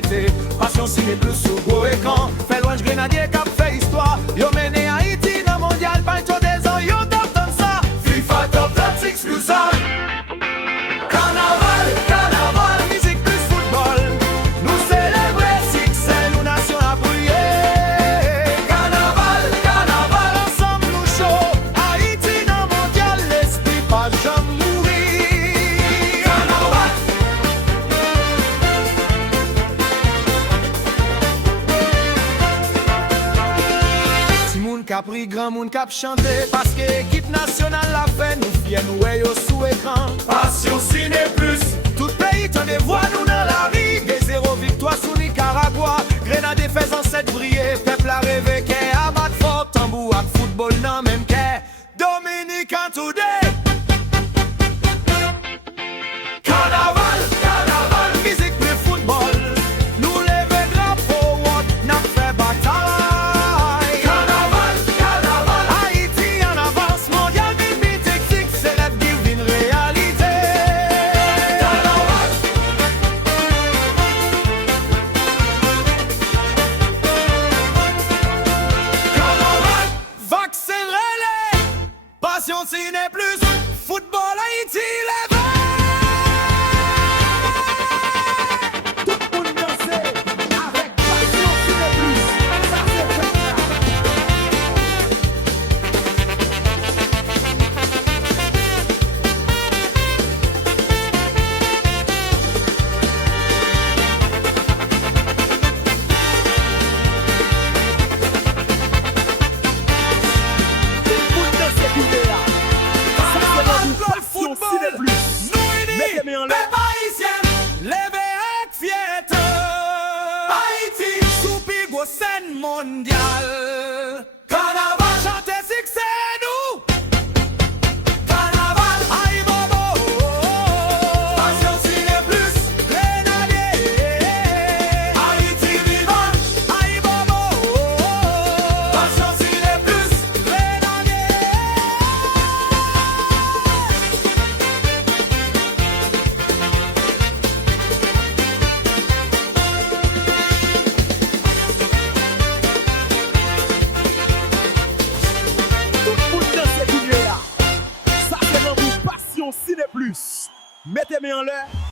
arrêter. Passion ciné plus sous gros écran. Fait loin grenadier cap fait histoire. Yo mené Haïti dans mondial, pas tout des ans, yo top comme ça. FIFA top 36 plus ça. Carnaval, carnaval, musique plus football. Nous célébrer succès, nous nation à briller. Carnaval, carnaval, ensemble nous chaud. Haïti dans mondial, l'esprit pas jamais mourir. Carnaval. Si moun cap ri, grand moun cap chanter. Parce que équipe nationale la fait, nous fiers, nous voyons sous écran. Passion ciné plus. Tout pays t'en voix nous dans la vie. Des 0 victoire sous Nicaragua. Grenade faisant 7 briller. Peuple a rêvé qu'est à battre fort. Tambour à football non même qu'est Dominican today. Carnaval, carnaval, musique plus football. Nous lever drapeau, what n'a fait bataille. Carnaval, carnaval, Haïti en avance. Mondial, bimbi, tic-tic, c'est la divine réalité. Carnaval. Carnaval, vaccin relais. Passion ciné plus, football Haïti lève. Scène mondiale. Carnaval, chantez succès nous. Carnaval, aïe bobo. Passion ciné plus. Grenadier. Haïti vivant. Aïe bobo. Passion ciné plus. Grenadier. Ciné Plus. Mettez-moi en l'air.